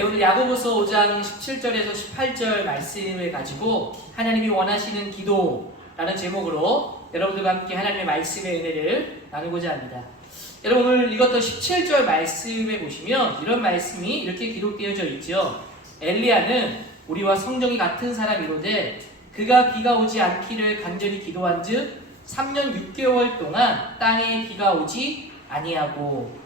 네, 오늘 야고보서 5장 17절에서 18절 말씀을 가지고 하나님이 원하시는 기도라는 제목으로 여러분들과 함께 하나님의 말씀의 은혜를 나누고자 합니다. 여러분, 오늘 읽었던 17절 말씀에 보시면 이런 말씀이 이렇게 기록되어져 있죠. 엘리야는 우리와 성정이 같은 사람이로되 그가 비가 오지 않기를 간절히 기도한즉 3년 6개월 동안 땅에 비가 오지 아니하고.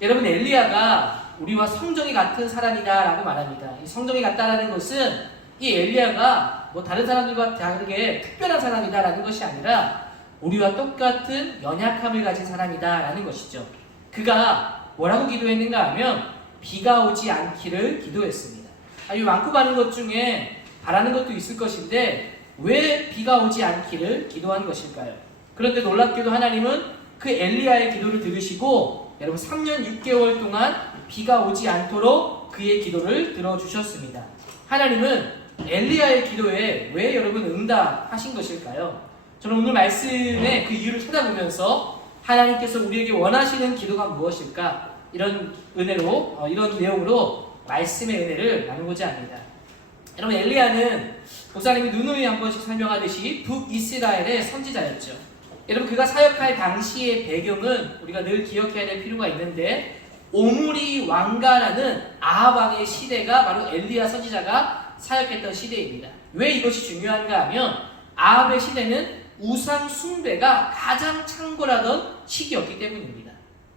여러분, 엘리야가 우리와 성정이 같은 사람이다 라고 말합니다. 이 성정이 같다라는 것은 이 엘리야가 다른 사람들과 다르게 특별한 사람이다 라는 것이 아니라 우리와 똑같은 연약함을 가진 사람이다 라는 것이죠. 그가 뭐라고 기도했는가 하면 비가 오지 않기를 기도했습니다. 이 많고 많은 것 중에 바라는 것도 있을 것인데 왜 비가 오지 않기를 기도한 것일까요? 그런데 놀랍게도 하나님은 그 엘리야의 기도를 들으시고 여러분 3년 6개월 동안 비가 오지 않도록 그의 기도를 들어주셨습니다. 하나님은 엘리야의 기도에 왜 여러분 응답하신 것일까요? 저는 오늘 말씀의 그 이유를 찾아보면서 하나님께서 우리에게 원하시는 기도가 무엇일까? 이런 은혜로, 이런 내용으로 말씀의 은혜를 나누고자 합니다. 여러분, 엘리야는 목사님이 누누이 한 번씩 설명하듯이 북이스라엘의 선지자였죠. 여러분, 그가 사역할 당시의 배경은 우리가 늘 기억해야 될 필요가 있는데 오므리 왕가라는 아합 왕의 시대가 바로 엘리야 선지자가 사역했던 시대입니다. 왜 이것이 중요한가 하면 아합의 시대는 우상 숭배가 가장 창궐하던 시기였기 때문입니다.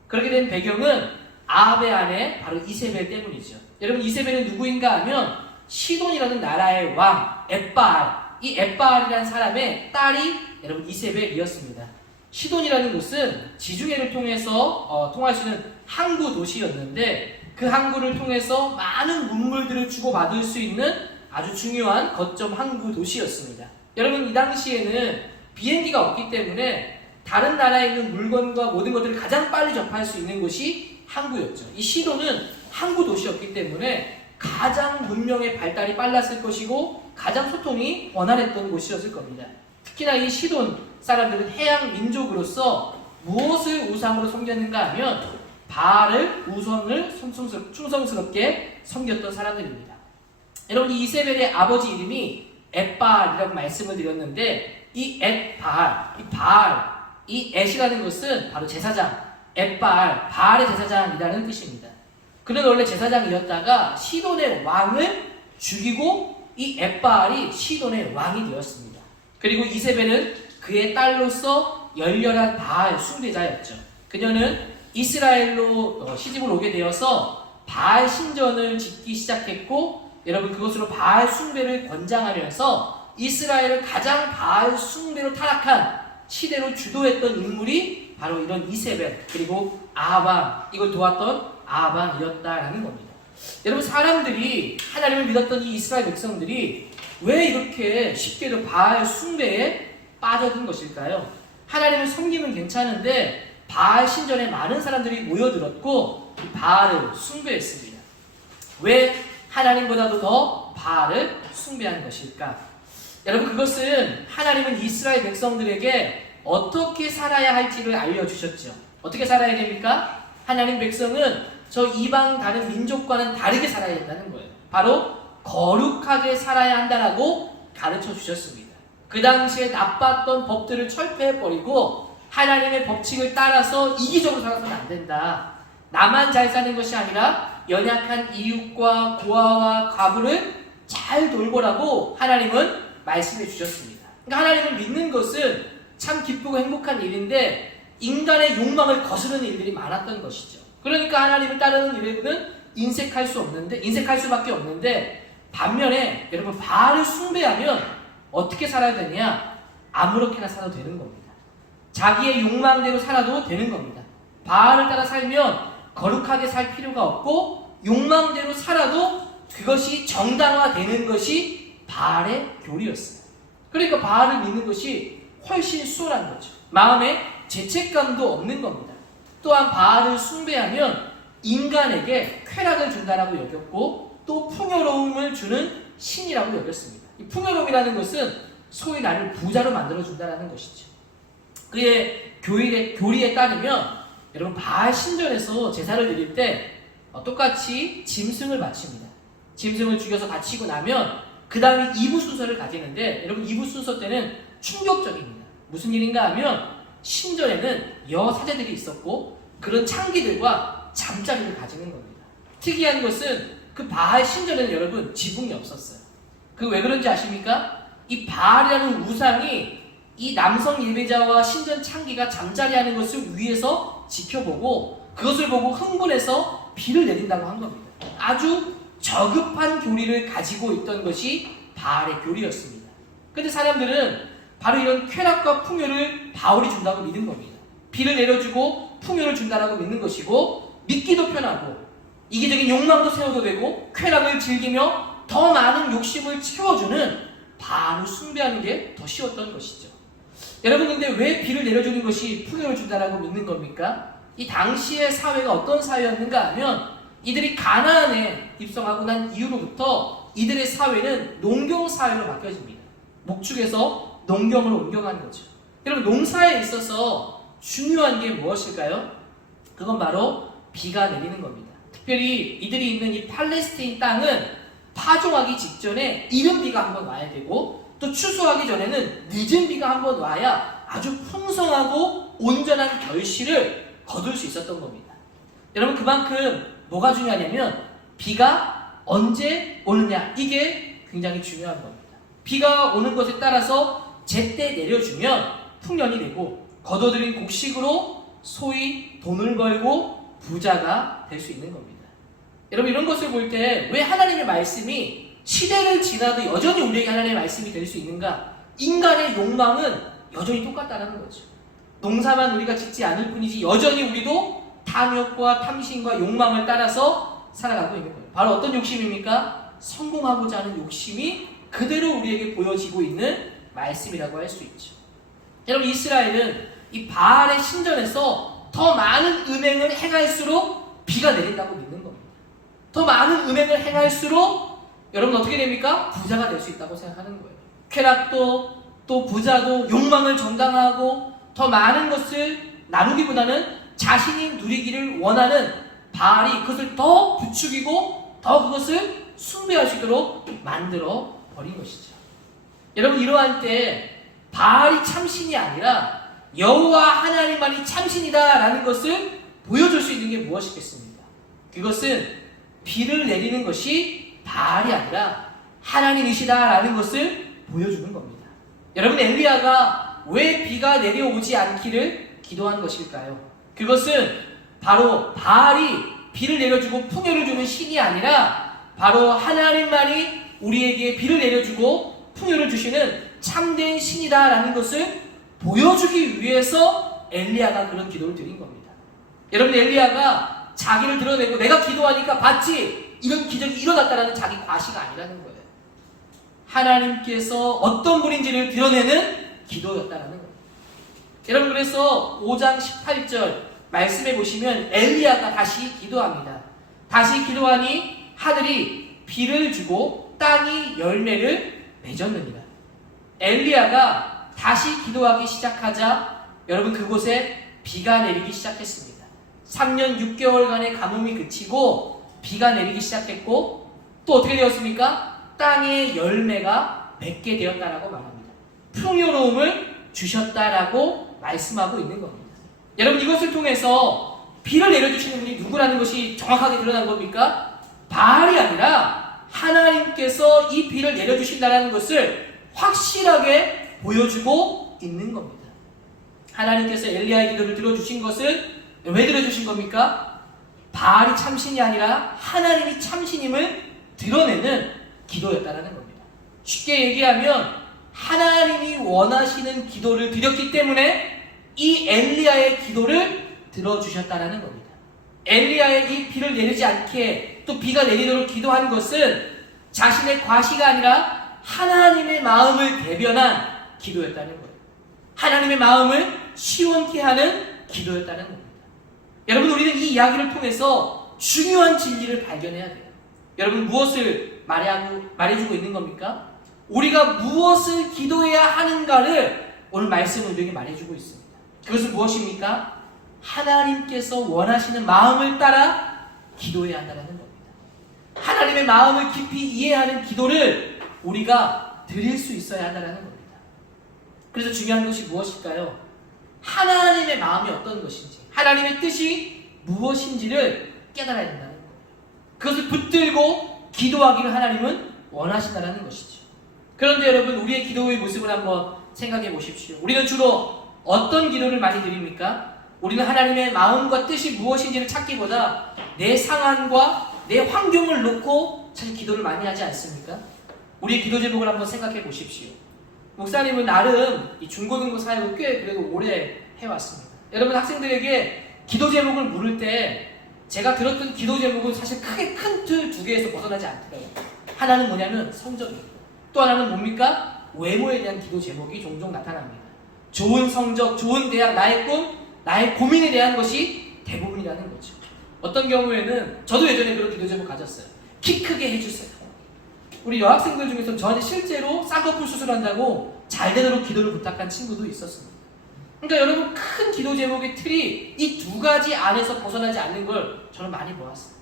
그렇게 된 배경은 아합의 아내 바로 이세벨 때문이죠. 여러분, 이세벨은 누구인가 하면 시돈이라는 나라의 왕 엣바알, 이 엣바알이라는 사람의 딸이 여러분 이세벨이었습니다. 시돈이라는 곳은 지중해를 통해서 통할 수 있는 항구 도시였는데 그 항구를 통해서 많은 문물들을 주고받을 수 있는 아주 중요한 거점 항구 도시였습니다. 여러분, 이 당시에는 비행기가 없기 때문에 다른 나라에 있는 물건과 모든 것들을 가장 빨리 접할 수 있는 곳이 항구였죠. 이 시돈은 항구 도시였기 때문에 가장 문명의 발달이 빨랐을 것이고 가장 소통이 원활했던 곳이었을 겁니다. 특히나 이 시돈 사람들은 해양 민족으로서 무엇을 우상으로 섬겼는가 하면 바알을 우상을 충성스럽게 섬겼던 사람들입니다. 여러분, 이 이세벨의 아버지 이름이 엣바알이라고 말씀을 드렸는데 이 엣바알, 이 엣이라는 것은 바로 제사장, 엣바알, 바알의 제사장이라는 뜻입니다. 그는 원래 제사장이었다가 시돈의 왕을 죽이고 이 엣바알이 시돈의 왕이 되었습니다. 그리고 이세벨은 그의 딸로서 열렬한 바알 숭배자였죠. 그녀는 이스라엘로 시집을 오게 되어서 바알 신전을 짓기 시작했고 여러분, 그것으로 바알 숭배를 권장하면서 이스라엘을 가장 바알 숭배로 타락한 시대로 주도했던 인물이 바로 이런 이세벨 그리고 아합, 이걸 도왔던 아합이었다라는 겁니다. 여러분, 사람들이 하나님을 믿었던 이 이스라엘 백성들이 왜 이렇게 쉽게도 바알 숭배에 빠져든 것일까요? 하나님을 섬기면 괜찮은데 바알 신전에 많은 사람들이 모여들었고 바알을 숭배했습니다. 왜 하나님보다도 더 바알을 숭배한 것일까? 여러분, 그것은 하나님은 이스라엘 백성들에게 어떻게 살아야 할지를 알려주셨죠. 어떻게 살아야 됩니까? 하나님 백성은 저 이방 다른 민족과는 다르게 살아야 된다는 거예요. 바로 거룩하게 살아야 한다라고 가르쳐 주셨습니다. 그 당시에 나빴던 법들을 철폐해버리고 하나님의 법칙을 따라서 이기적으로 살아서는 안 된다. 나만 잘 사는 것이 아니라 연약한 이웃과 고아와 과부를 잘 돌보라고 하나님은 말씀해 주셨습니다. 그러니까 하나님을 믿는 것은 참 기쁘고 행복한 일인데 인간의 욕망을 거스르는 일들이 많았던 것이죠. 그러니까 하나님을 따르는 일에는 인색할 수밖에 없는데 반면에 여러분, 바알을 숭배하면 어떻게 살아야 되냐? 아무렇게나 살아도 되는 겁니다. 자기의 욕망대로 살아도 되는 겁니다. 바알을 따라 살면 거룩하게 살 필요가 없고 욕망대로 살아도 그것이 정당화되는 것이 바알의 교리였어요. 그러니까 바알을 믿는 것이 훨씬 수월한 거죠. 마음에 죄책감도 없는 겁니다. 또한 바알을 숭배하면 인간에게 쾌락을 준다라고 여겼고 또 풍요로움을 주는 신이라고 여겼습니다. 이 풍요로움이라는 것은 소위 나를 부자로 만들어준다는 것이죠. 그의 교리에 따르면 여러분, 바알 신전에서 제사를 드릴 때 똑같이 짐승을 바칩니다. 짐승을 죽여서 바치고 나면 그 다음에 2부 순서를 가지는데, 여러분 2부 순서 때는 충격적입니다. 무슨 일인가 하면 신전에는 여사제들이 있었고 그런 창기들과 잠자리를 가지는 겁니다. 특이한 것은 그 바알 신전에는 여러분 지붕이 없었어요. 그 왜 그런지 아십니까? 이 바알이라는 우상이 이 남성 예배자와 신전 창기가 잠자리하는 것을 위에서 지켜보고 그것을 보고 흥분해서 비를 내린다고 한 겁니다. 아주 저급한 교리를 가지고 있던 것이 바알의 교리였습니다. 그런데 사람들은 바로 이런 쾌락과 풍요를 바울이 준다고 믿은 겁니다. 비를 내려주고 풍요를 준다라고 믿는 것이고, 믿기도 편하고 이기적인 욕망도 세워도 되고 쾌락을 즐기며 더 많은 욕심을 채워주는 바알을 숭배하는 게 더 쉬웠던 것이죠. 여러분, 근데 왜 비를 내려주는 것이 풍요를 준다라고 믿는 겁니까? 이 당시의 사회가 어떤 사회였는가 하면 이들이 가나안에 입성하고 난 이후로부터 이들의 사회는 농경 사회로 바뀌어집니다. 목축에서 농경으로 옮겨가는 거죠. 여러분, 농사에 있어서 중요한 게 무엇일까요? 그건 바로 비가 내리는 겁니다. 특별히 이들이 있는 이 팔레스타인 땅은 파종하기 직전에 이른 비가 한번 와야 되고, 또 추수하기 전에는 늦은 비가 한번 와야 아주 풍성하고 온전한 결실을 거둘 수 있었던 겁니다. 여러분, 그만큼 뭐가 중요하냐면 비가 언제 오느냐, 이게 굉장히 중요한 겁니다. 비가 오는 것에 따라서 제때 내려주면 풍년이 되고 거둬들인 곡식으로 소위 돈을 벌고 부자가 될 수 있는 겁니다. 여러분, 이런 것을 볼 때 왜 하나님의 말씀이 시대를 지나도 여전히 우리에게 하나님의 말씀이 될 수 있는가? 인간의 욕망은 여전히 똑같다는 거죠. 농사만 우리가 짓지 않을 뿐이지 여전히 우리도 탐욕과 탐심과 욕망을 따라서 살아가고 있는 거예요. 바로 어떤 욕심입니까? 성공하고자 하는 욕심이 그대로 우리에게 보여지고 있는 말씀이라고 할 수 있죠. 여러분, 이스라엘은 이 바알의 신전에서 더 많은 음행을 행할수록 비가 내린다고 믿는 겁니다. 더 많은 음행을 행할수록 여러분 어떻게 됩니까? 부자가 될 수 있다고 생각하는 거예요. 쾌락도 또 부자도 욕망을 정당화하고 더 많은 것을 나누기보다는 자신이 누리기를 원하는 바알이 그것을 더 부추기고 더 그것을 숭배할 수 있도록 만들어 버린 것이죠. 여러분, 이러한 때 바알이 참신이 아니라 여호와 하나님만이 참신이다라는 것을 보여줄 수 있는 게 무엇이겠습니까? 그것은 비를 내리는 것이 바알이 아니라 하나님이시다라는 것을 보여주는 겁니다. 여러분, 엘리야가 왜 비가 내려오지 않기를 기도한 것일까요? 그것은 바로 바알이 비를 내려주고 풍요를 주는 신이 아니라 바로 하나님만이 우리에게 비를 내려주고 풍요를 주시는 참된 신이다라는 것을 보여주기 위해서 엘리야가 그런 기도를 드린 겁니다. 여러분, 엘리야가 자기를 드러내고 내가 기도하니까 봤지, 이런 기적이 일어났다라는 자기 과시가 아니라는 거예요. 하나님께서 어떤 분인지를 드러내는 기도였다라는 거예요. 여러분, 그래서 5장 18절 말씀해 보시면 엘리야가 다시 기도합니다. 다시 기도하니 하늘이 비를 주고 땅이 열매를 맺었느니라. 엘리야가 다시 기도하기 시작하자 여러분, 그곳에 비가 내리기 시작했습니다. 3년 6개월간의 가뭄이 그치고 비가 내리기 시작했고, 또 어떻게 되었습니까? 땅에 열매가 맺게 되었다라고 말합니다. 풍요로움을 주셨다라고 말씀하고 있는 겁니다. 여러분, 이것을 통해서 비를 내려주시는 분이 누구라는 것이 정확하게 드러난 겁니까? 바알이 아니라 하나님께서 이 비를 내려주신다는 것을 확실하게 보여주고 있는 겁니다. 하나님께서 엘리야의 기도를 들어주신 것은 왜 들어주신 겁니까? 바알이 참신이 아니라 하나님이 참신임을 드러내는 기도였다는 겁니다. 쉽게 얘기하면 하나님이 원하시는 기도를 드렸기 때문에 이 엘리야의 기도를 들어주셨다는 겁니다. 엘리야의 이 비를 내리지 않게 또 비가 내리도록 기도한 것은 자신의 과시가 아니라 하나님의 마음을 대변한 기도였다는 거예요. 하나님의 마음을 시원케 하는 기도였다는 겁니다. 여러분, 우리는 이 이야기를 통해서 중요한 진리를 발견해야 돼요. 여러분, 무엇을 말해주고 있는 겁니까? 우리가 무엇을 기도해야 하는가를 오늘 말씀은 우리에게 말해주고 있습니다. 그것은 무엇입니까? 하나님께서 원하시는 마음을 따라 기도해야 한다는 겁니다. 하나님의 마음을 깊이 이해하는 기도를 우리가 드릴 수 있어야 한다는 겁니다. 그래서 중요한 것이 무엇일까요? 하나님의 마음이 어떤 것인지, 하나님의 뜻이 무엇인지를 깨달아야 된다는 거예요. 그것을 붙들고 기도하기를 하나님은 원하신다는 것이죠. 그런데 여러분, 우리의 기도의 모습을 한번 생각해 보십시오. 우리는 주로 어떤 기도를 많이 드립니까? 우리는 하나님의 마음과 뜻이 무엇인지를 찾기보다 내 상황과 내 환경을 놓고 사실 기도를 많이 하지 않습니까? 우리의 기도 제목을 한번 생각해 보십시오. 목사님은 나름 이 중고등부 사역을 꽤 그래도 오래 해왔습니다. 여러분, 학생들에게 기도 제목을 물을 때 제가 들었던 기도 제목은 사실 크게 큰 틀 두 개에서 벗어나지 않더라고요. 하나는 뭐냐면 성적이고, 또 하나는 뭡니까? 외모에 대한 기도 제목이 종종 나타납니다. 좋은 성적, 좋은 대학, 나의 꿈, 나의 고민에 대한 것이 대부분이라는 거죠. 어떤 경우에는 저도 예전에 그런 기도 제목 가졌어요. 키 크게 해주세요. 우리 여학생들 중에서 저한테 실제로 쌍꺼풀 수술한다고 잘 되도록 기도를 부탁한 친구도 있었습니다. 그러니까 여러분, 큰 기도 제목의 틀이 이 두 가지 안에서 벗어나지 않는 걸 저는 많이 보았어요.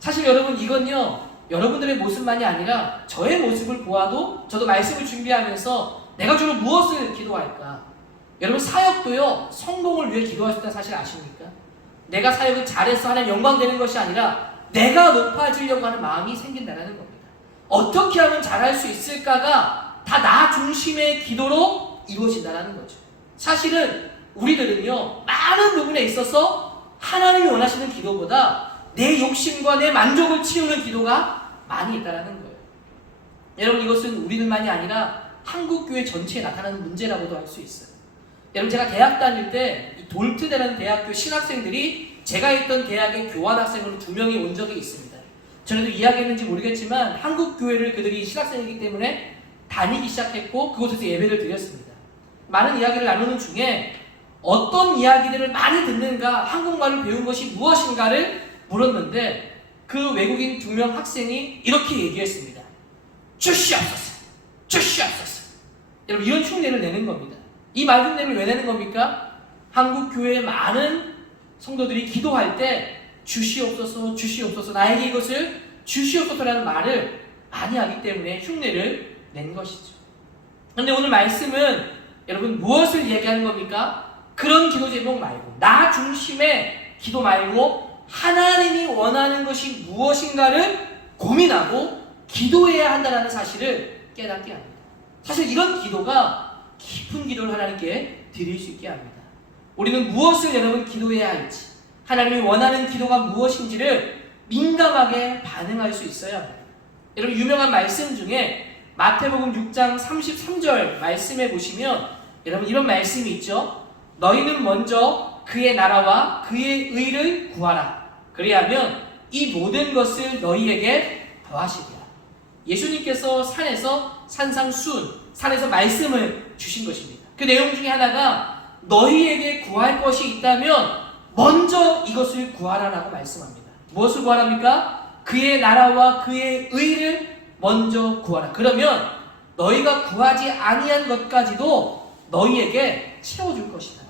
사실 여러분, 이건요, 여러분들의 모습만이 아니라 저의 모습을 보아도 저도 말씀을 준비하면서 내가 주로 무엇을 기도할까? 여러분, 사역도요, 성공을 위해 기도할 수 있다는 사실 아십니까? 내가 사역을 잘해서 하나님 영광 되는 것이 아니라 내가 높아지려고 하는 마음이 생긴다는 겁니다. 어떻게 하면 잘할 수 있을까가 다 나 중심의 기도로 이루어진다는 거죠. 사실은 우리들은요, 많은 부분에 있어서 하나님이 원하시는 기도보다 내 욕심과 내 만족을 채우는 기도가 많이 있다는 거예요. 여러분, 이것은 우리들만이 아니라 한국교회 전체에 나타나는 문제라고도 할 수 있어요. 여러분, 제가 대학 다닐 때 이 돌트대라는 대학교 신학생들이 제가 있던 대학의 교환학생으로 2명이 온 적이 있습니다. 전에도 이야기했는지 모르겠지만 한국교회를 그들이 신학생이기 때문에 다니기 시작했고 그곳에서 예배를 드렸습니다. 많은 이야기를 나누는 중에 어떤 이야기들을 많이 듣는가, 한국말을 배운 것이 무엇인가를 물었는데 그 외국인 2명 학생이 이렇게 얘기했습니다. 주시옵소서, 주시옵소서. 여러분, 이런 흉내를 내는 겁니다. 이 맑은 흉내를 왜 내는 겁니까? 한국교회의 많은 성도들이 기도할 때 주시옵소서, 주시옵소서, 나에게 이것을 주시옵소서라는 말을 많이 하기 때문에 흉내를 낸 것이죠. 그런데 오늘 말씀은 여러분, 무엇을 얘기하는 겁니까? 그런 기도 제목 말고, 나 중심의 기도 말고 하나님이 원하는 것이 무엇인가를 고민하고 기도해야 한다는 사실을 깨닫게 합니다. 사실 이런 기도가 깊은 기도를 하나님께 드릴 수 있게 합니다. 우리는 무엇을 여러분 기도해야 할지, 하나님이 원하는 기도가 무엇인지를 민감하게 반응할 수 있어야 합니다. 여러분, 유명한 말씀 중에 마태복음 6장 33절 말씀에 보시면 여러분, 이런 말씀이 있죠. 너희는 먼저 그의 나라와 그의 의를 구하라. 그리하면 이 모든 것을 너희에게 더하시리라. 예수님께서 산에서 말씀을 주신 것입니다. 그 내용 중에 하나가 너희에게 구할 것이 있다면 먼저 이것을 구하라라고 말씀합니다. 무엇을 구하랍니까? 그의 나라와 그의 의를 먼저 구하라. 그러면 너희가 구하지 아니한 것까지도 너희에게 채워줄 것이다.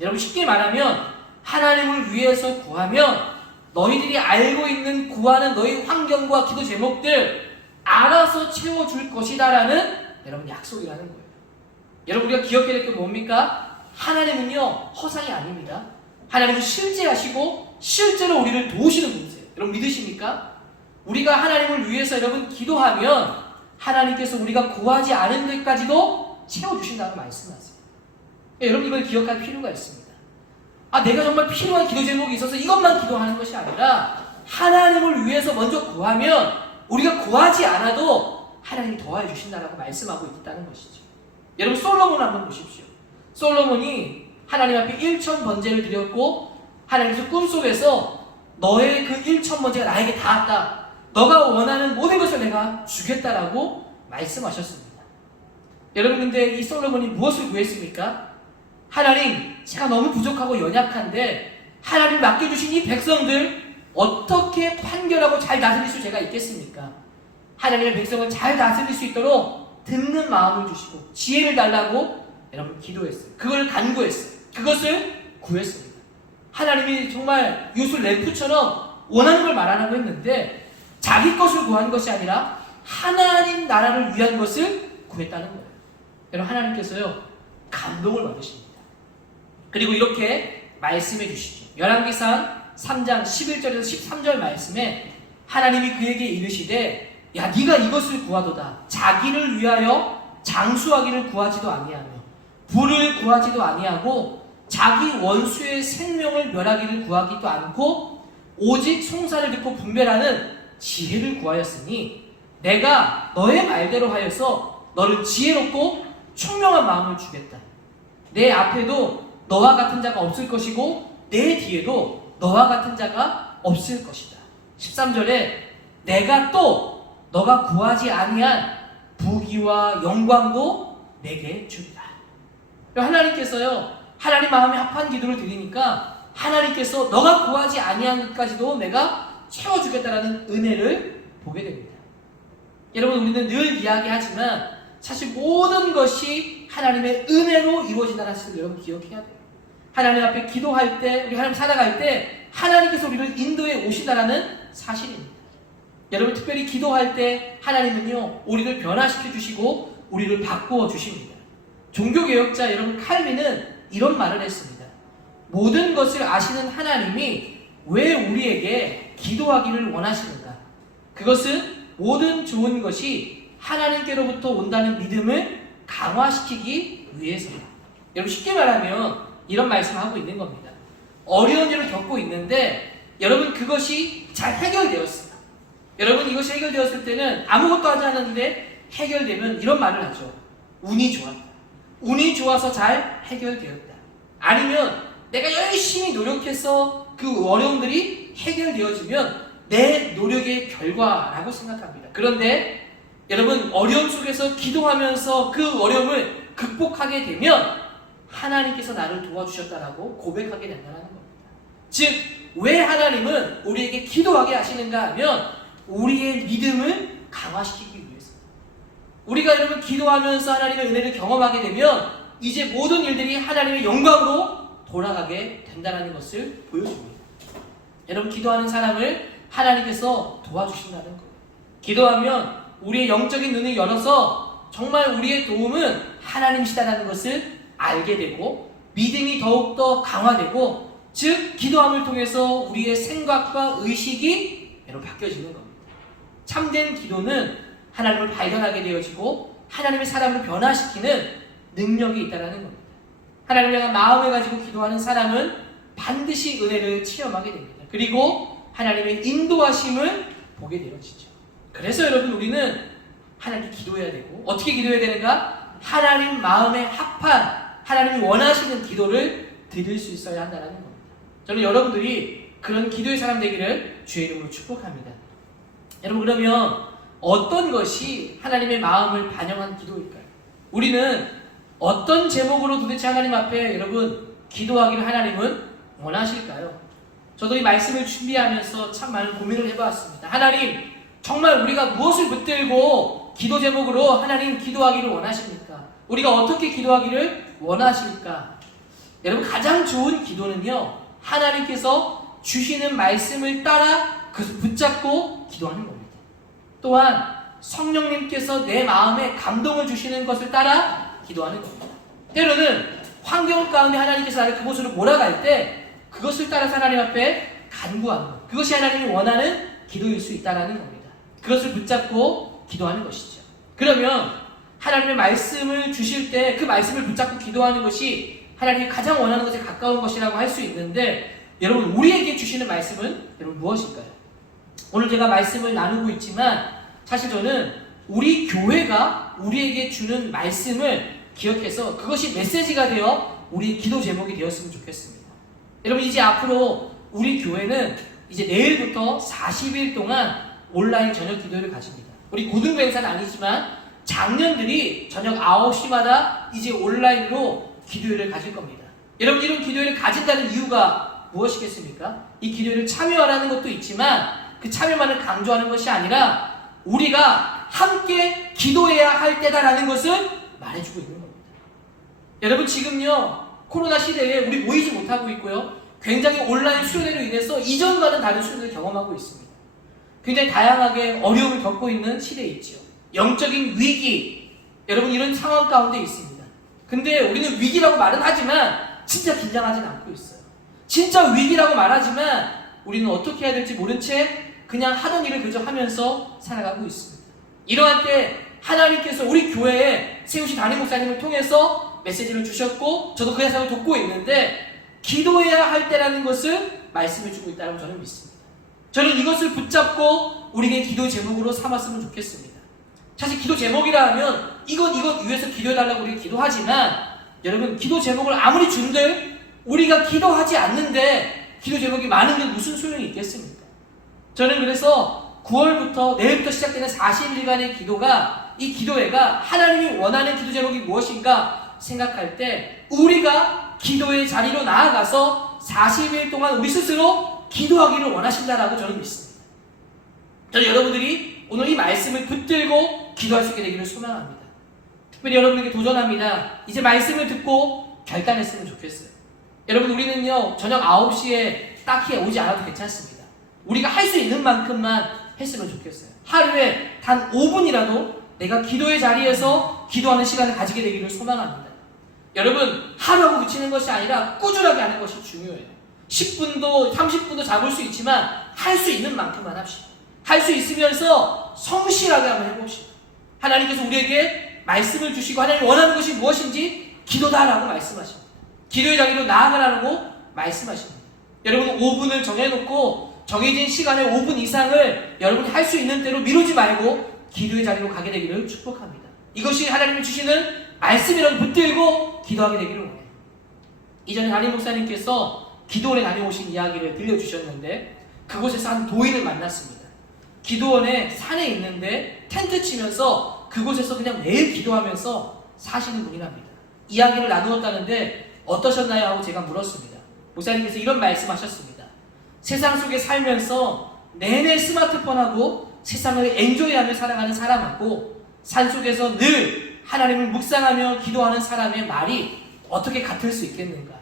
여러분, 쉽게 말하면 하나님을 위해서 구하면 너희들이 알고 있는 구하는 너희 환경과 기도 제목들 알아서 채워줄 것이다라는 여러분 약속이라는 거예요. 여러분, 우리가 기억해야 될 게 뭡니까? 하나님은요, 허상이 아닙니다. 하나님은 실제하시고 실제로 우리를 도우시는 분이세요. 여러분, 믿으십니까? 우리가 하나님을 위해서 여러분 기도하면 하나님께서 우리가 구하지 않은 데까지도 채워주신다고 말씀하세요. 여러분, 이걸 기억할 필요가 있습니다. 내가 정말 필요한 기도 제목이 있어서 이것만 기도하는 것이 아니라 하나님을 위해서 먼저 구하면 우리가 구하지 않아도 하나님이 도와주신다고 주신다라고 말씀하고 있다는 것이죠. 여러분, 솔로몬을 한번 보십시오. 솔로몬이 하나님 앞에 1천 번제를 드렸고 하나님께서 꿈속에서 너의 그 1천 번제가 나에게 닿았다. 너가 원하는 모든 것을 내가 주겠다라고 말씀하셨습니다. 여러분, 근데 이 솔로몬이 무엇을 구했습니까? 하나님, 제가 너무 부족하고 연약한데 하나님 맡겨주신 이 백성들 어떻게 판결하고 잘 다스릴 수 제가 있겠습니까? 하나님의 백성을 잘 다스릴 수 있도록 듣는 마음을 주시고 지혜를 달라고 여러분 기도했어요. 그걸 간구했어요. 그것을 구했습니다. 하나님이 정말 요술 램프처럼 원하는 걸 말하라고 했는데 자기 것을 구한 것이 아니라 하나님 나라를 위한 것을 구했다는 거예요. 여러분, 하나님께서요 감동을 받으십니다. 그리고 이렇게 말씀해 주시죠. 열왕기상 3장 11절에서 13절 말씀에 하나님이 그에게 이르시되 야 네가 이것을 구하도다. 자기를 위하여 장수하기를 구하지도 아니하며 부를 구하지도 아니하고 자기 원수의 생명을 멸하기를 구하기도 않고 오직 송사를 듣고 분별하는 지혜를 구하였으니 내가 너의 말대로 하여서 너를 지혜롭고 총명한 마음을 주겠다. 내 앞에도 너와 같은 자가 없을 것이고 내 뒤에도 너와 같은 자가 없을 것이다. 13절에 내가 또 너가 구하지 아니한 부귀와 영광도 내게 주리라. 하나님께서요 하나님 마음에 합한 기도를 드리니까 하나님께서 너가 구하지 아니한 것까지도 내가 채워주겠다라는 은혜를 보게 됩니다. 여러분, 우리는 늘 이야기하지만 사실 모든 것이 하나님의 은혜로 이루어진다는 사실을 여러분 기억해야 돼요. 하나님 앞에 기도할 때, 우리 하나님 살아갈 때 하나님께서 우리를 인도해 오시다라는 사실입니다. 여러분, 특별히 기도할 때 하나님은요 우리를 변화시켜 주시고 우리를 바꾸어 주십니다. 종교개혁자 여러분 칼빈은 이런 말을 했습니다. 모든 것을 아시는 하나님이 왜 우리에게 기도하기를 원하시는가? 그것은 모든 좋은 것이 하나님께로부터 온다는 믿음을 강화시키기 위해서다. 여러분, 쉽게 말하면 이런 말씀을 하고 있는 겁니다. 어려운 일을 겪고 있는데 여러분 그것이 잘 해결되었어요. 여러분, 이것이 해결되었을 때는 아무것도 하지 않았는데 해결되면 이런 말을 하죠. 운이 좋았다. 운이 좋아서 잘 해결되었다. 아니면 내가 열심히 노력해서 그 어려움들이 해결되어지면 내 노력의 결과라고 생각합니다. 그런데 여러분, 어려움 속에서 기도하면서 그 어려움을 극복하게 되면 하나님께서 나를 도와주셨다라고 고백하게 된다는 겁니다. 즉, 왜 하나님은 우리에게 기도하게 하시는가 하면 우리의 믿음을 강화시키기 위해서. 우리가 여러분 기도하면서 하나님의 은혜를 경험하게 되면 이제 모든 일들이 하나님의 영광으로 돌아가게 된다는 것을 보여줍니다. 여러분, 기도하는 사람을 하나님께서 도와주신다는 거예요. 기도하면 우리의 영적인 눈을 열어서 정말 우리의 도움은 하나님이시다는 것을 알게 되고 믿음이 더욱더 강화되고, 즉 기도함을 통해서 우리의 생각과 의식이 바뀌어지는 겁니다. 참된 기도는 하나님을 발견하게 되어지고 하나님의 사람을 변화시키는 능력이 있다는 겁니다. 하나님을 향한 마음을 가지고 기도하는 사람은 반드시 은혜를 체험하게 됩니다. 그리고 하나님의 인도하심을 보게 되어지죠. 그래서 여러분, 우리는 하나님께 기도해야 되고, 어떻게 기도해야 되는가? 하나님 마음에 합한 하나님이 원하시는 기도를 드릴 수 있어야 한다는 겁니다. 저는 여러분들이 그런 기도의 사람 되기를 주의 이름으로 축복합니다. 여러분, 그러면 어떤 것이 하나님의 마음을 반영한 기도일까요? 우리는 어떤 제목으로 도대체 하나님 앞에 여러분 기도하기를 하나님은 원하실까요? 저도 이 말씀을 준비하면서 참 많은 고민을 해보았습니다. 하나님, 정말 우리가 무엇을 붙들고 기도 제목으로 하나님 기도하기를 원하십니까? 우리가 어떻게 기도하기를 원하실까? 여러분, 가장 좋은 기도는요, 하나님께서 주시는 말씀을 따라 그것을 붙잡고 기도하는 겁니다. 또한 성령님께서 내 마음에 감동을 주시는 것을 따라 기도하는 겁니다. 때로는 환경 가운데 하나님께서 나를 그곳으로 몰아갈 때 그것을 따라서 하나님 앞에 간구하는 것, 그것이 하나님이 원하는 기도일 수 있다는 겁니다. 그것을 붙잡고 기도하는 것이죠. 그러면 하나님의 말씀을 주실 때 그 말씀을 붙잡고 기도하는 것이 하나님이 가장 원하는 것에 가까운 것이라고 할 수 있는데, 여러분, 우리에게 주시는 말씀은 여러분 무엇일까요? 오늘 제가 말씀을 나누고 있지만 사실 저는 우리 교회가 우리에게 주는 말씀을 기억해서 그것이 메시지가 되어 우리 기도 제목이 되었으면 좋겠습니다. 여러분, 이제 앞으로 우리 교회는 이제 내일부터 40일 동안 온라인 저녁 기도를 가집니다. 우리 고등부 행사는 아니지만 장년들이 저녁 9시마다 이제 온라인으로 기도회를 가질 겁니다. 여러분, 이런 기도회를 가진다는 이유가 무엇이겠습니까? 이 기도회를 참여하라는 것도 있지만 그 참여만을 강조하는 것이 아니라 우리가 함께 기도해야 할 때다라는 것을 말해주고 있는 겁니다. 여러분, 지금요 코로나 시대에 우리 모이지 못하고 있고요, 굉장히 온라인 수련회로 인해서 이전과는 다른 수련회를 경험하고 있습니다. 굉장히 다양하게 어려움을 겪고 있는 시대에 있죠. 영적인 위기, 여러분 이런 상황 가운데 있습니다. 근데 우리는 위기라고 말은 하지만 진짜 긴장하진 않고 있어요. 진짜 위기라고 말하지만 우리는 어떻게 해야 될지 모른 채 그냥 하던 일을 그저 하면서 살아가고 있습니다. 이러한 때 하나님께서 우리 교회에 세우신 담임 목사님을 통해서 메시지를 주셨고 저도 그 사람을 돕고 있는데 기도해야 할 때라는 것을 말씀해 주고 있다고 저는 믿습니다. 저는 이것을 붙잡고 우리에게 기도 제목으로 삼았으면 좋겠습니다. 사실 기도 제목이라 하면 이것 위해서 기도해달라고 우리가 기도하지만 여러분 기도 제목을 아무리 준들 우리가 기도하지 않는데 기도 제목이 많은 게 무슨 소용이 있겠습니까? 저는 그래서 9월부터 내일부터 시작되는 40일간의 기도가 이 기도회가 하나님이 원하는 기도 제목이 무엇인가 생각할 때 우리가 기도의 자리로 나아가서 40일 동안 우리 스스로 기도하기를 원하신다라고 저는 믿습니다. 저는 여러분들이 오늘 이 말씀을 붙들고 기도할 수 있게 되기를 소망합니다. 특별히 여러분에게 도전합니다. 이제 말씀을 듣고 결단했으면 좋겠어요. 여러분 우리는요 저녁 9시에 딱히 오지 않아도 괜찮습니다. 우리가 할 수 있는 만큼만 했으면 좋겠어요. 하루에 단 5분이라도 내가 기도의 자리에서 기도하는 시간을 가지게 되기를 소망합니다. 여러분 하루하고 그치는 것이 아니라 꾸준하게 하는 것이 중요해요. 10분도 30분도 잡을 수 있지만 할 수 있는 만큼만 합시다. 할 수 있으면서 성실하게 한번 해봅시다. 하나님께서 우리에게 말씀을 주시고 하나님 원하는 것이 무엇인지 기도다라고 말씀하십니다. 기도의 자리로 나아가라고 말씀하십니다. 여러분 5분을 정해놓고 정해진 시간에 5분 이상을 여러분이 할 수 있는 대로 미루지 말고 기도의 자리로 가게 되기를 축복합니다. 이것이 하나님이 주시는 말씀이라고 붙들고 기도하게 되기를 원해요. 이전에 담임 목사님께서 기도원에 다녀오신 이야기를 들려주셨는데 그곳에서 한 도인을 만났습니다. 기도원에 산에 있는데 텐트 치면서 그곳에서 그냥 매일 기도하면서 사시는 분이랍니다. 이야기를 나누었다는데 어떠셨나요? 하고 제가 물었습니다. 목사님께서 이런 말씀하셨습니다. 세상 속에 살면서 내내 스마트폰하고 세상을 엔조이하며 살아가는 사람하고 산속에서 늘 하나님을 묵상하며 기도하는 사람의 말이 어떻게 같을 수 있겠는가?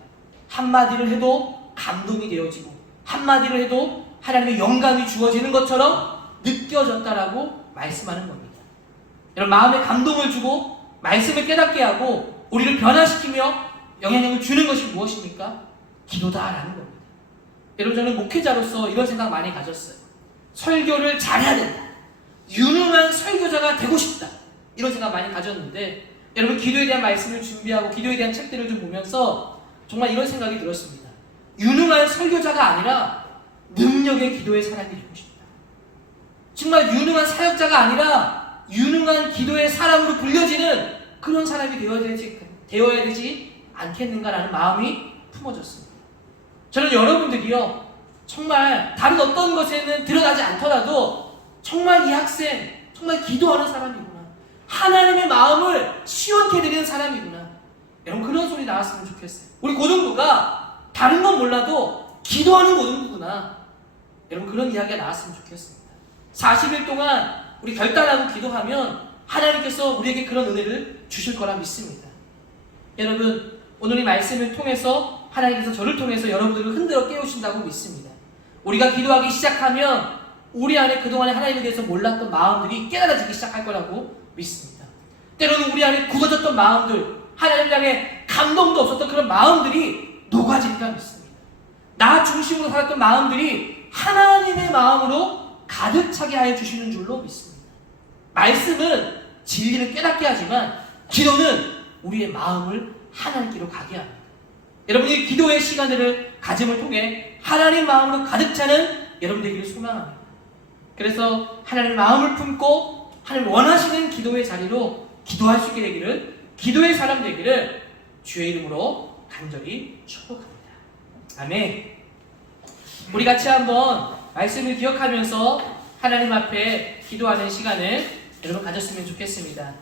한마디를 해도 감동이 되어지고 한마디를 해도 하나님의 영감이 주어지는 것처럼 느껴졌다라고 말씀하는 겁니다. 여러분 마음에 감동을 주고 말씀을 깨닫게 하고 우리를 변화시키며 영향력을 주는 것이 무엇입니까? 기도다라는 겁니다. 여러분 저는 목회자로서 이런 생각 많이 가졌어요. 설교를 잘해야 된다. 유능한 설교자가 되고 싶다. 이런 생각 많이 가졌는데 여러분 기도에 대한 말씀을 준비하고 기도에 대한 책들을 좀 보면서 정말 이런 생각이 들었습니다. 유능한 설교자가 아니라 능력의 기도의 사람이 되고 싶다. 정말 유능한 사역자가 아니라 유능한 기도의 사람으로 불려지는 그런 사람이 되어야 되지 않겠는가라는 마음이 품어졌습니다. 저는 여러분들이요 정말 다른 어떤 것에는 드러나지 않더라도 정말 이 학생 정말 기도하는 사람이구나, 하나님의 마음을 시원케 드리는 사람이구나, 여러분 그런 소리 나왔으면 좋겠어요. 우리 고등부가 다른 건 몰라도 기도하는 고등부구나, 여러분 그런 이야기가 나왔으면 좋겠습니다. 40일 동안 우리 결단하고 기도하면 하나님께서 우리에게 그런 은혜를 주실 거라 믿습니다. 여러분 오늘 이 말씀을 통해서 하나님께서 저를 통해서 여러분들을 흔들어 깨우신다고 믿습니다. 우리가 기도하기 시작하면 우리 안에 그동안에 하나님에 대해서 몰랐던 마음들이 깨달아지기 시작할 거라고 믿습니다. 때로는 우리 안에 굳어졌던 마음들, 하나님 향에 감동도 없었던 그런 마음들이 녹아질까 믿습니다. 나 중심으로 살았던 마음들이 하나님의 마음으로 가득 차게 하여 주시는 줄로 믿습니다. 말씀은 진리를 깨닫게 하지만 기도는 우리의 마음을 하나님께로 가게 합니다. 여러분이 기도의 시간들을 가짐을 통해 하나님 마음으로 가득 차는 여러분 되기를 소망합니다. 그래서 하나님의 마음을 품고 하나님 원하시는 기도의 자리로 기도할 수 있게 되기를, 기도의 사람 되기를 주의 이름으로 간절히 축복합니다. 아멘. 우리 같이 한번 말씀을 기억하면서 하나님 앞에 기도하는 시간을 여러분 가졌으면 좋겠습니다.